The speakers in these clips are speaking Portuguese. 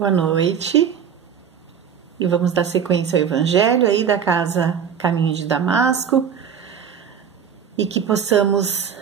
Boa noite, e vamos dar sequência ao Evangelho aí da Casa Caminho de Damasco, e que possamos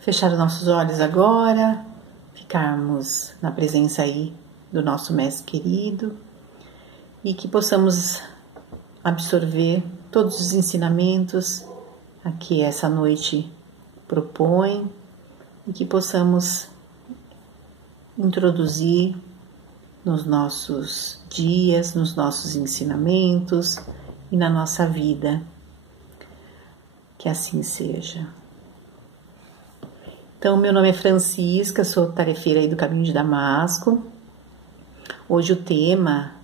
fechar os nossos olhos agora, ficarmos na presença aí do nosso Mestre querido, e que possamos absorver todos os ensinamentos a que essa noite propõe, e que possamos introduzir nos nossos dias, nos nossos ensinamentos e na nossa vida. Que assim seja. Então, meu nome é Francisca, sou tarefeira aí do Caminho de Damasco. Hoje o tema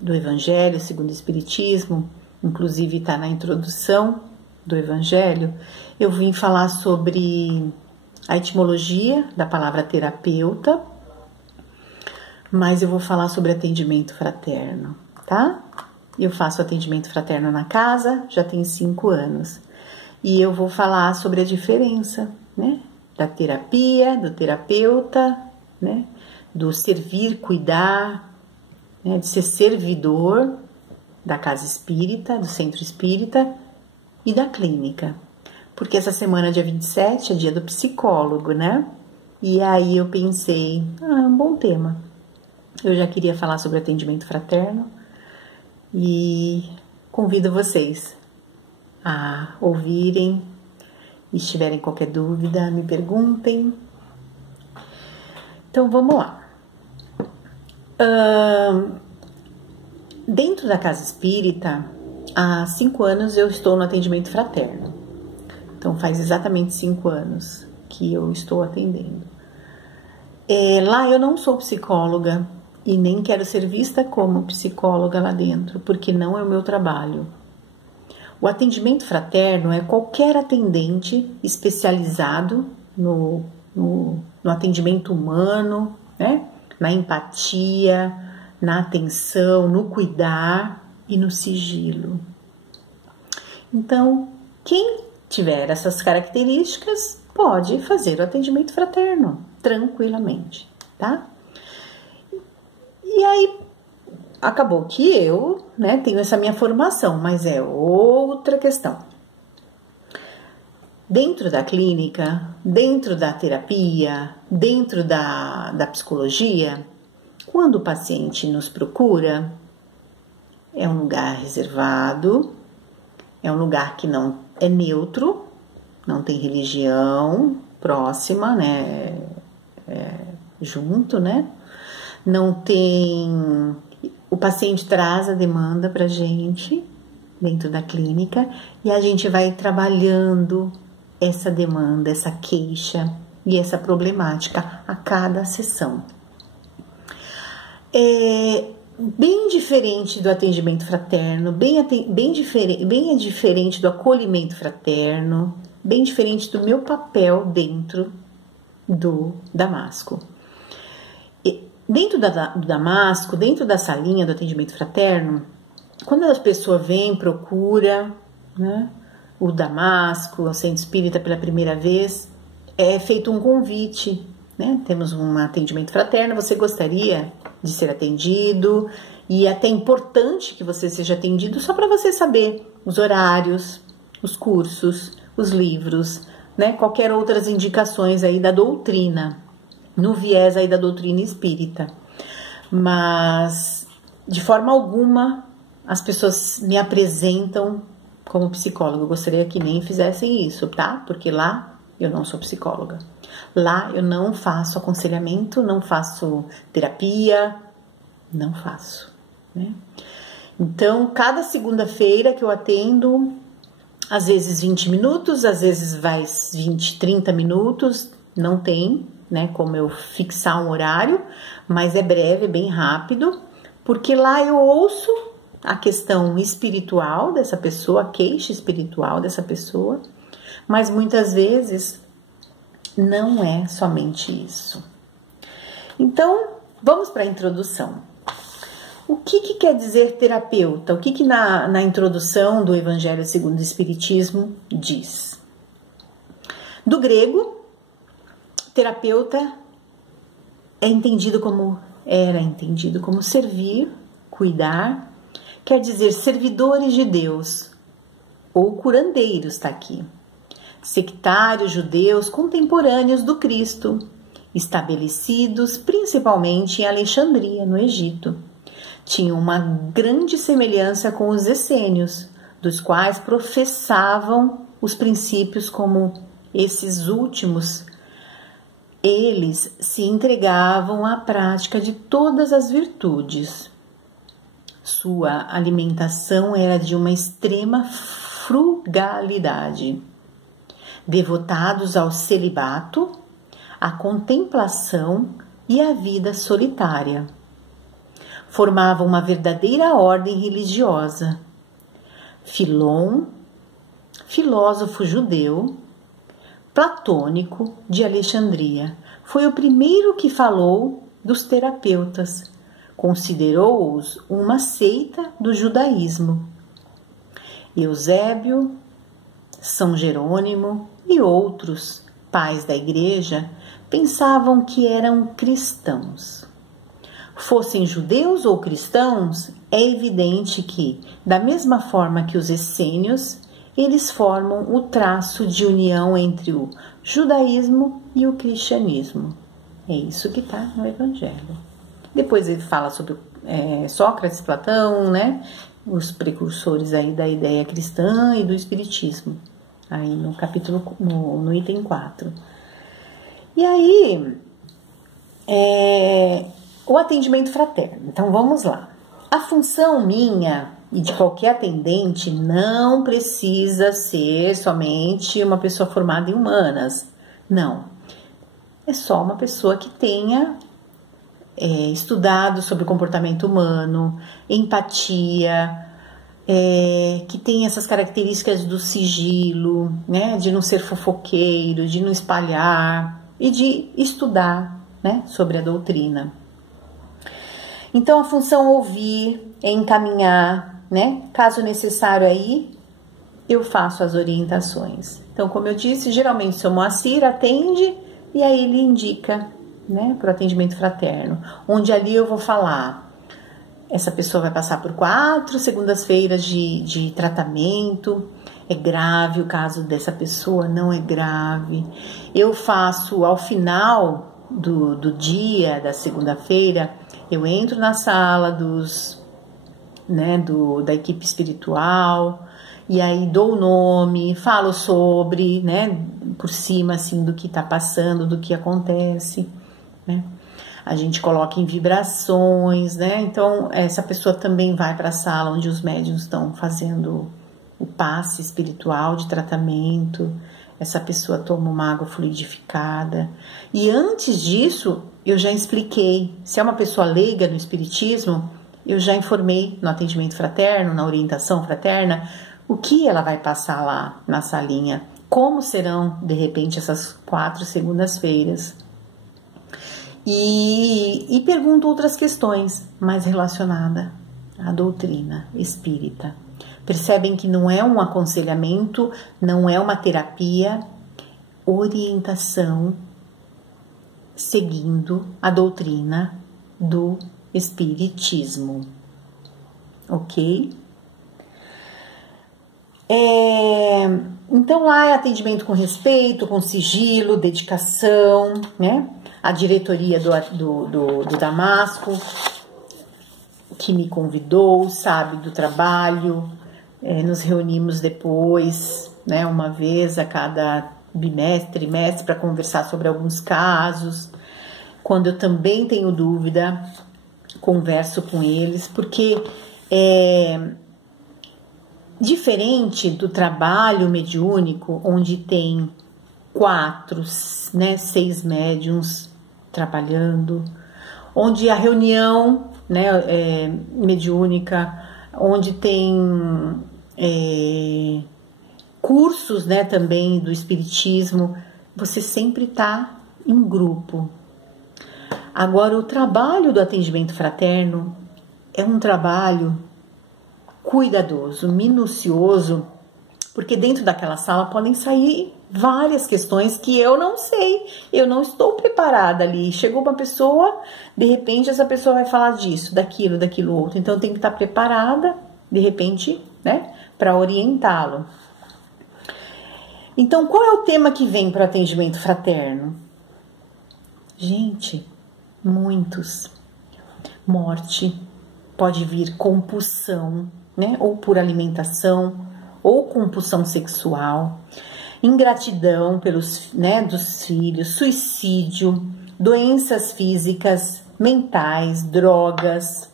do Evangelho segundo o Espiritismo, inclusive está na introdução do Evangelho. Eu vim falar sobre a etimologia da palavra terapeuta, mas eu vou falar sobre atendimento fraterno, tá? Eu faço atendimento fraterno na casa, já tem 5 anos. E eu vou falar sobre a diferença, né? Da terapia, do terapeuta, né? Do servir, cuidar, né? De ser servidor da casa espírita, do centro espírita e da clínica. Porque essa semana, dia 27, é dia do psicólogo, né? E aí eu pensei, é um bom tema. Eu já queria falar sobre atendimento fraterno e convido vocês a ouvirem e se tiverem qualquer dúvida, me perguntem. Então, vamos lá. Dentro da casa espírita, há 5 anos eu estou no atendimento fraterno. Então, faz exatamente 5 anos que eu estou atendendo. Lá eu não sou psicóloga e nem quero ser vista como psicóloga lá dentro, porque não é o meu trabalho. O atendimento fraterno é qualquer atendente especializado no atendimento humano, né? Na empatia, na atenção, no cuidar e no sigilo. Então, quem tiver essas características pode fazer o atendimento fraterno tranquilamente, tá? E aí, acabou que eu, né, tenho essa minha formação, mas é outra questão. Dentro da clínica, dentro da terapia, dentro da psicologia, quando o paciente nos procura, é um lugar reservado, é um lugar que não é neutro, não tem religião próxima, né, junto, né? Não tem... O paciente traz a demanda pra gente dentro da clínica e a gente vai trabalhando essa demanda, essa queixa e essa problemática a cada sessão. É bem diferente do atendimento fraterno, bem diferente do acolhimento fraterno, bem diferente do meu papel dentro do Damasco. Dentro do Damasco, dentro da salinha do atendimento fraterno, quando a pessoa vem, procura, né, o Damasco, o centro espírita pela primeira vez, é feito um convite, né? Temos um atendimento fraterno, você gostaria de ser atendido, e é até importante que você seja atendido só para você saber os horários, os cursos, os livros, né? Qualquer outras indicações aí da doutrina, no viés aí da doutrina espírita. Mas, de forma alguma, as pessoas me apresentam como psicóloga. Eu gostaria que nem fizessem isso, tá? Porque lá eu não sou psicóloga. Lá eu não faço aconselhamento, não faço terapia, não faço, né? Então, cada segunda-feira que eu atendo, às vezes 20 minutos, às vezes vai 20, 30 minutos, não tem, né, como eu fixar um horário, mas é breve, é bem rápido, porque lá eu ouço a questão espiritual dessa pessoa, a queixa espiritual dessa pessoa, mas muitas vezes não é somente isso. Então, vamos para a introdução. O que quer dizer terapeuta? O que na introdução do Evangelho segundo o Espiritismo diz? Do grego, terapeuta é entendido como era entendido como servir, cuidar, quer dizer servidores de Deus, ou curandeiros, está aqui. Sectários judeus contemporâneos do Cristo, estabelecidos principalmente em Alexandria, no Egito. Tinham uma grande semelhança com os essênios, dos quais professavam os princípios como esses últimos. Eles se entregavam à prática de todas as virtudes. Sua alimentação era de uma extrema frugalidade. Devotados ao celibato, à contemplação e à vida solitária. Formavam uma verdadeira ordem religiosa. Filon, filósofo judeu, platônico de Alexandria, foi o primeiro que falou dos terapeutas. Considerou-os uma seita do judaísmo. Eusébio, São Jerônimo e outros pais da igreja pensavam que eram cristãos. Fossem judeus ou cristãos, é evidente que, da mesma forma que os essênios, eles formam o traço de união entre o judaísmo e o cristianismo. É isso que está no Evangelho. Depois ele fala sobre Sócrates, Platão, né? Os precursores aí da ideia cristã e do espiritismo, aí no capítulo, no item 4. E aí, o atendimento fraterno. Então vamos lá. A função minha e de qualquer atendente não precisa ser somente uma pessoa formada em humanas. Não. É só uma pessoa que tenha estudado sobre o comportamento humano, empatia, que tem essas características do sigilo, né, de não ser fofoqueiro, de não espalhar e de estudar, né, sobre a doutrina. Então a função ouvir, encaminhar, né, caso necessário aí eu faço as orientações. Então, como eu disse, geralmente o seu Moacir atende e aí ele indica, né, para o atendimento fraterno, onde ali eu vou falar, essa pessoa vai passar por 4 segundas-feiras de tratamento, é grave o caso dessa pessoa, não é grave. Eu faço ao final do dia, da segunda-feira, eu entro na sala da equipe espiritual, e aí dou o nome, falo sobre, né, por cima assim do que está passando, do que acontece, né? A gente coloca em vibrações, né? Então essa pessoa também vai para a sala onde os médiuns estão fazendo o passe espiritual de tratamento. Essa pessoa toma uma água fluidificada. E antes disso, eu já expliquei. Se é uma pessoa leiga no espiritismo, eu já informei no atendimento fraterno, na orientação fraterna, o que ela vai passar lá na salinha, como serão, de repente, essas 4 segundas-feiras. E pergunto outras questões mais relacionadas à doutrina espírita. Percebem que não é um aconselhamento, não é uma terapia, orientação seguindo a doutrina do espiritismo. Ok? Então lá é atendimento com respeito, com sigilo, dedicação, né? A diretoria do Damasco, que me convidou, sabe do trabalho, nos reunimos depois, né, uma vez a cada bimestre, trimestre, para conversar sobre alguns casos. Quando eu também tenho dúvida, converso com eles, porque diferente do trabalho mediúnico, onde tem 4, né, 6 médiuns trabalhando, onde a reunião, né, mediúnica, onde tem cursos, né, também do espiritismo, você sempre está em grupo. Agora, o trabalho do atendimento fraterno é um trabalho cuidadoso, minucioso, porque dentro daquela sala podem sair várias questões que eu não sei, eu não estou preparada ali. Chegou uma pessoa, de repente essa pessoa vai falar disso, daquilo outro. Então eu tenho que estar preparada, de repente, né, para orientá-lo. Então, qual é o tema que vem para o atendimento fraterno? Gente, muitos. Morte, pode vir compulsão, né, ou por alimentação, ou compulsão sexual, ingratidão pelos, né, dos filhos, suicídio, doenças físicas, mentais, drogas.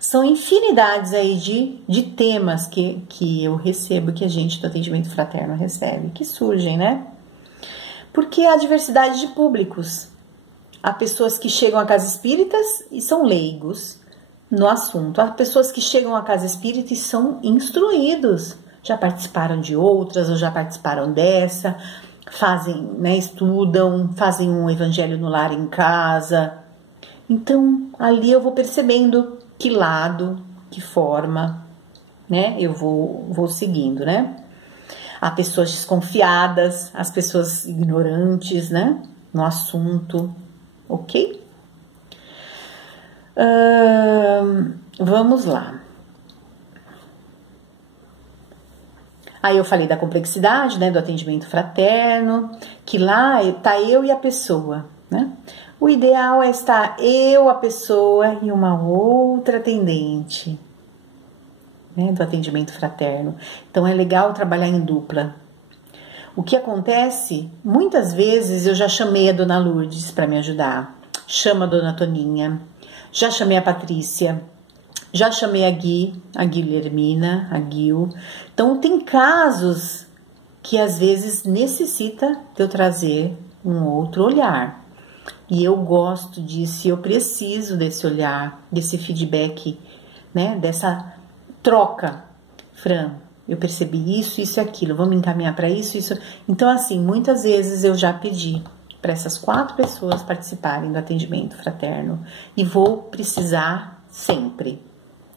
São infinidades aí de temas que eu recebo, que a gente do atendimento fraterno recebe, que surgem, né? Porque há diversidade de públicos. Há pessoas que chegam à casa espíritas e são leigos no assunto. Há pessoas que chegam à casa espírita e são instruídos. Já participaram de outras ou já participaram dessa, fazem, né, estudam, fazem um evangelho no lar em casa. Então, ali eu vou percebendo que lado, que forma, né, eu vou seguindo, né? Há pessoas desconfiadas, as pessoas ignorantes, né, no assunto, ok? Vamos lá. Aí eu falei da complexidade, né, do atendimento fraterno, que lá tá eu e a pessoa, né? O ideal é estar eu, a pessoa e uma outra atendente, né, do atendimento fraterno. Então é legal trabalhar em dupla. O que acontece, muitas vezes eu já chamei a Dona Lourdes para me ajudar, chamo a Dona Toninha, já chamei a Patrícia, já chamei a Guilhermina, a Gil. Então tem casos que às vezes necessita de eu trazer um outro olhar. E eu gosto disso, eu preciso desse olhar, desse feedback, né, dessa troca. Fran, eu percebi isso, isso e aquilo, vamos encaminhar para isso, isso. Então, assim, muitas vezes eu já pedi para essas 4 pessoas participarem do atendimento fraterno e vou precisar sempre.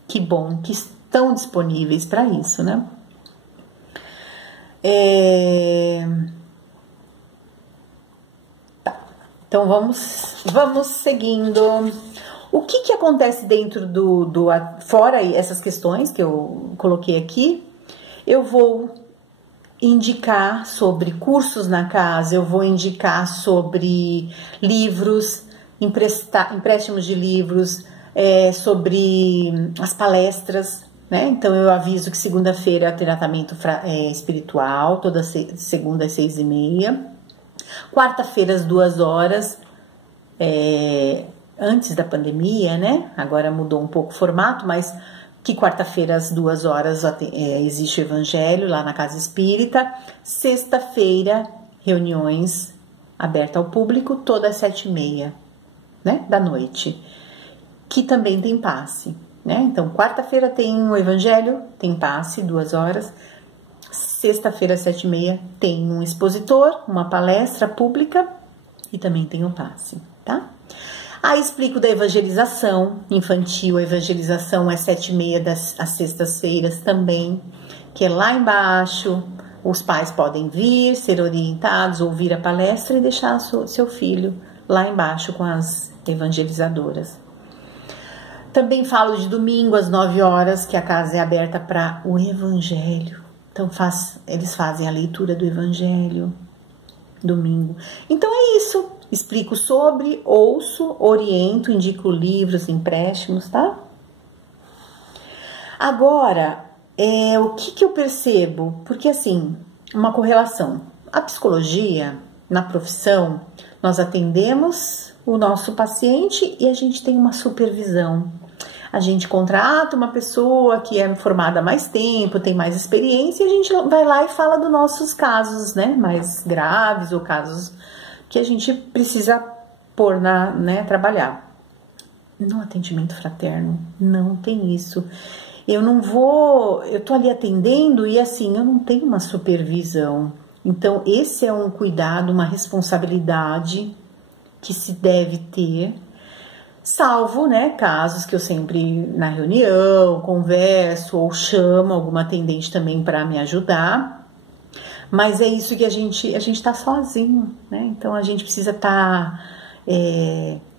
Que bom que estão disponíveis para isso, né? Tá. Então vamos seguindo. O que acontece dentro fora essas questões que eu coloquei aqui? Eu vou indicar sobre cursos na casa, eu vou indicar sobre livros, empréstimos de livros, sobre as palestras, né? Então eu aviso que segunda-feira é tratamento espiritual, toda segunda às 6h30, quarta-feira às 2h, antes da pandemia, né? Agora mudou um pouco o formato, mas que quarta-feira às 2h existe o evangelho lá na Casa Espírita. Sexta-feira, reuniões abertas ao público, todas às 7h30, né, da noite, que também tem passe, né? Então, quarta-feira tem o evangelho, tem passe, 2h. Sexta-feira às 7h30 tem um expositor, uma palestra pública e também tem o passe, tá? Aí explico da evangelização infantil, a evangelização é 7h30 às sextas-feiras também, que é lá embaixo. Os pais podem vir, ser orientados, ouvir a palestra e deixar seu filho lá embaixo com as evangelizadoras. Também falo de domingo às 9h, que a casa é aberta para o evangelho. Então eles fazem a leitura do evangelho domingo. Então é isso. Explico sobre, ouço, oriento, indico livros, empréstimos, tá? Agora, o que eu percebo? Porque, assim, uma correlação. A psicologia, na profissão, nós atendemos o nosso paciente e a gente tem uma supervisão. A gente contrata uma pessoa que é formada há mais tempo, tem mais experiência, e a gente vai lá e fala dos nossos casos, né, mais graves ou casos que a gente precisa pôr trabalhar. No atendimento fraterno não tem isso. Eu tô ali atendendo e assim, eu não tenho uma supervisão. Então esse é um cuidado, uma responsabilidade que se deve ter, salvo, né, casos que eu sempre na reunião converso ou chamo alguma atendente também para me ajudar. Mas é isso que a gente está sozinho, né? Então a gente precisa estar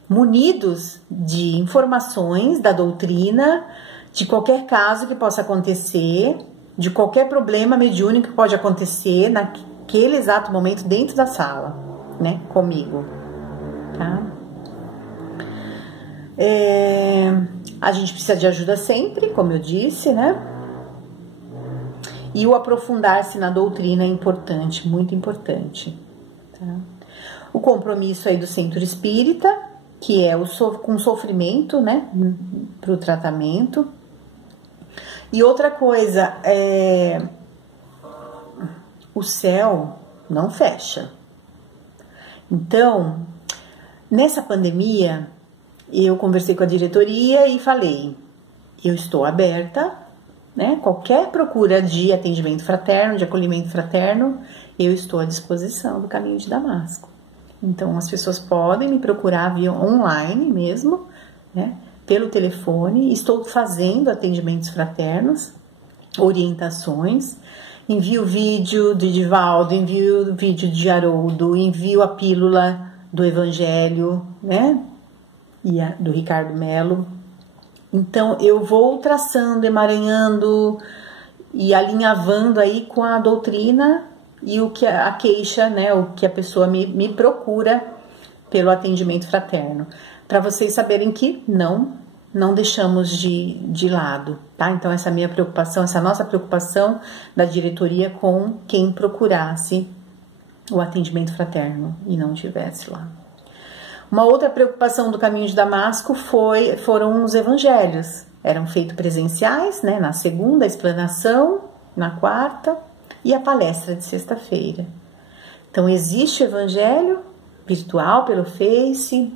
munidos de informações da doutrina, de qualquer caso que possa acontecer, de qualquer problema mediúnico que pode acontecer naquele exato momento dentro da sala, né? Comigo, tá? A gente precisa de ajuda sempre, como eu disse, né? E o aprofundar-se na doutrina é importante, muito importante. Tá? O compromisso aí do centro espírita, que é com sofrimento, né, para o tratamento. E outra coisa, o céu não fecha. Então, nessa pandemia, eu conversei com a diretoria e falei, eu estou aberta, né? Qualquer procura de atendimento fraterno, de acolhimento fraterno, eu estou à disposição do Caminho de Damasco. Então, as pessoas podem me procurar via online mesmo, né? Pelo telefone. Estou fazendo atendimentos fraternos, orientações. Envio vídeo do Divaldo, envio vídeo de Haroldo, envio a pílula do Evangelho, né? E do Ricardo Melo. Então, eu vou traçando, emaranhando e alinhavando aí com a doutrina e o que a queixa, né, o que a pessoa me procura pelo atendimento fraterno. Para vocês saberem que não deixamos de lado, tá? Então, essa minha preocupação, essa nossa preocupação da diretoria com quem procurasse o atendimento fraterno e não estivesse lá. Uma outra preocupação do Caminho de Damasco foram os evangelhos. Eram feitos presenciais, né, na segunda, a explanação, na quarta e a palestra de sexta-feira. Então, existe o evangelho virtual pelo Face,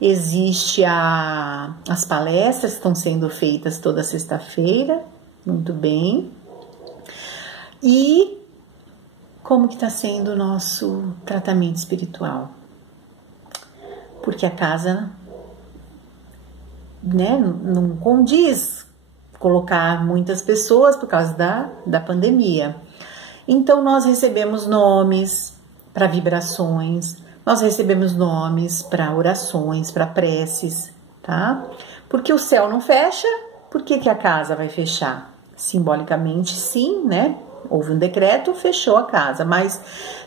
existe as palestras que estão sendo feitas toda sexta-feira, muito bem. E como que está sendo o nosso tratamento espiritual? Porque a casa, né, não condiz colocar muitas pessoas por causa da pandemia. Então, nós recebemos nomes para vibrações, nós recebemos nomes para orações, para preces, tá? Porque o céu não fecha, por que a casa vai fechar? Simbolicamente, sim, né? Houve um decreto, fechou a casa, mas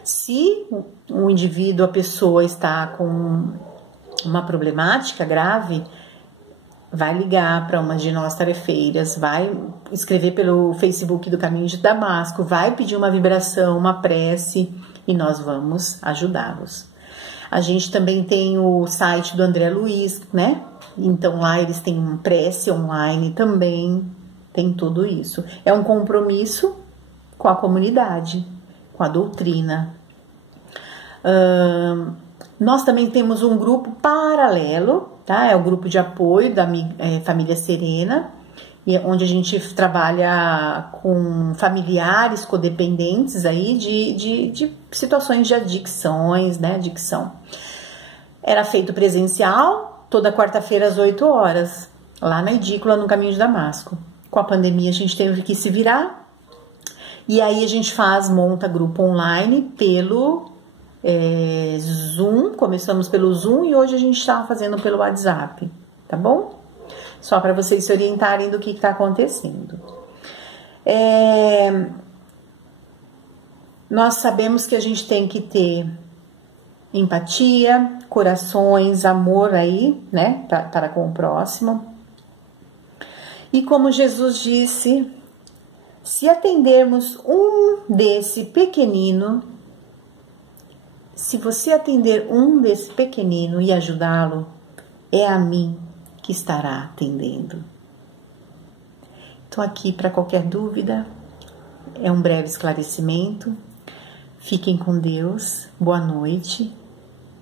se o indivíduo, a pessoa está com uma problemática grave, vai ligar para uma de nós tarefeiras, vai escrever pelo Facebook do Caminho de Damasco, vai pedir uma vibração, uma prece e nós vamos ajudá-los. A gente também tem o site do André Luiz, né? Então lá eles têm uma prece online também, tem tudo isso. É um compromisso com a comunidade, com a doutrina. Nós também temos um grupo paralelo, tá? É o grupo de apoio da Família Serena, onde a gente trabalha com familiares codependentes aí de situações de adicções, né? Adicção. Era feito presencial, toda quarta-feira às 8 horas, lá na edícula, no Caminho de Damasco. Com a pandemia a gente teve que se virar, e aí a gente monta grupo online pelo Zoom, começamos pelo Zoom e hoje a gente está fazendo pelo WhatsApp, tá bom? Só para vocês se orientarem do que está acontecendo. Nós sabemos que a gente tem que ter empatia, corações, amor aí, né, para com o próximo. E como Jesus disse, se atendermos desse pequenino, se você atender desse pequenino e ajudá-lo, é a mim que estará atendendo. Estou aqui para qualquer dúvida, é um breve esclarecimento. Fiquem com Deus, boa noite.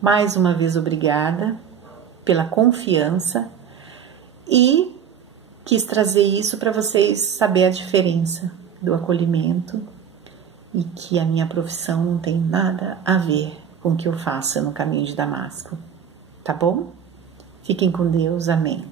Mais uma vez, obrigada pela confiança e quis trazer isso para vocês saberem a diferença do acolhimento e que a minha profissão não tem nada a ver com o que eu faço no Caminho de Damasco. Tá bom? Fiquem com Deus. Amém.